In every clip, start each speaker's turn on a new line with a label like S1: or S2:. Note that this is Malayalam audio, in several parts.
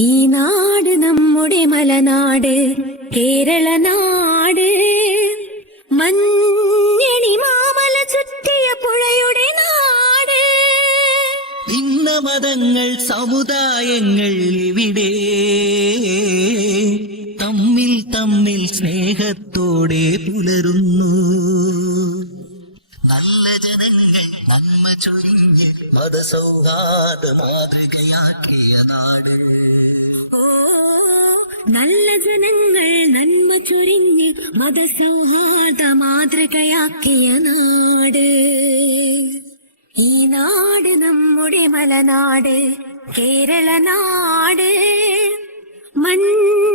S1: ഈ നാട് നമ്മുടെ മലനാട് കേരള നാട്. മഞ്ഞണി മാമല ചുറ്റിയ പുഴയുടെ നാട്.
S2: ഭിന്ന മതങ്ങൾ സമുദായങ്ങൾ ഇവിടെ. തമ്മിൽ തമ്മിൽ സ്നേഹത്തോടെ പുലരുന്നു. ചൊരിഞ്ഞ് മതസൗഹാർദ്ദ മാതൃകയാക്കിയ നാട്.
S1: നല്ല ജനങ്ങൾ നന്മ ചുരിഞ്ഞ് മതസൗഹാർദ്ദ മാതൃകയാക്കിയ നാട്. ഈ നാട് നമ്മുടെ മലനാട് കേരള നാട് മഞ്ഞണി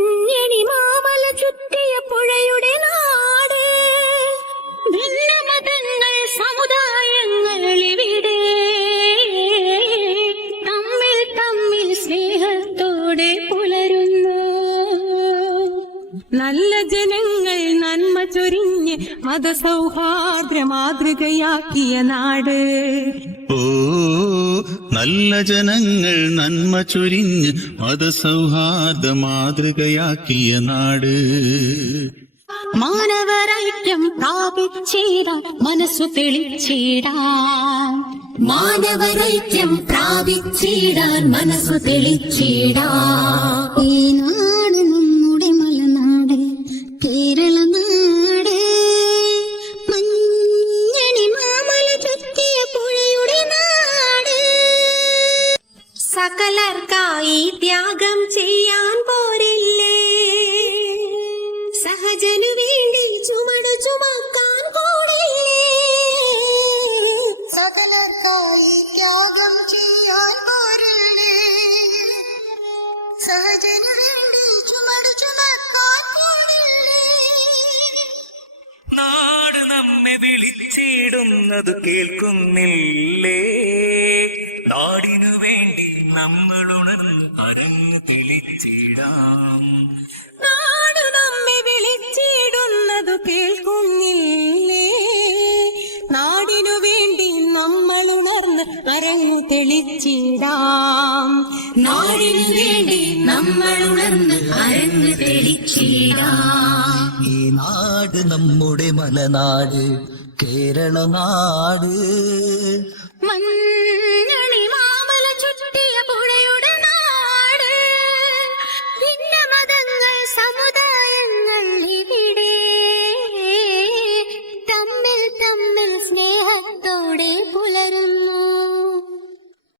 S3: നല്ല ജനങ്ങൾ നന്മ ചൊരിഞ്ഞ് മതസൗഹാർദ്ര മാതൃകയാക്കിയ നാട്.
S4: ഓ നല്ല ജനങ്ങൾ നന്മ ചൊരിഞ്ഞ് മതസൗഹാർദ്ര മാതൃകയാക്കിയ നാട്.
S1: മാനവരൈക്യം പ്രാപിച്ചിടാം മനസ്സു തെളിച്ചിടാം. മാനവരൈക്യം പ്രാപിച്ചേടാൻ മനസ്സു തെളിച്ചിടാം. സകലർക്കായി ത്യാഗം ചെയ്യാൻ പോരില്ലേ? സഹജനു വേണ്ടി ചുമട് ചുമക്കാൻ പോരില്ലേ?
S5: സകലർക്കായി ത്യാഗം ചെയ്യാൻ പോരില്ലേ? സഹജനു വേണ്ടി ചുമട് ചുമക്കാൻ പോരില്ലേ?
S2: നാട് നമ്മെ വിളിച്ചിടുന്നത് കേൾക്കുന്നില്ലേ? നാടിനു വേണ്ടി നമ്മൾ ഉണർന്ന് അരങ്ങ് തെളിച്ചിടാം
S3: നാട് നമ്മെ വിളിച്ചിടുന്നത് കേൾക്കുന്നില്ലേ? നാടിനു വേണ്ടി നമ്മൾ ഉണർന്ന് അരങ്ങു തെളിച്ചിടാം.
S1: നാടിനു വേണ്ടി നമ്മൾ ഉണർന്ന് അരങ്ങ് തെളിച്ചിടാം.
S2: ഈ നാട് നമ്മുടെ മലനാട് കേരള നാട്
S1: മഞ്ഞ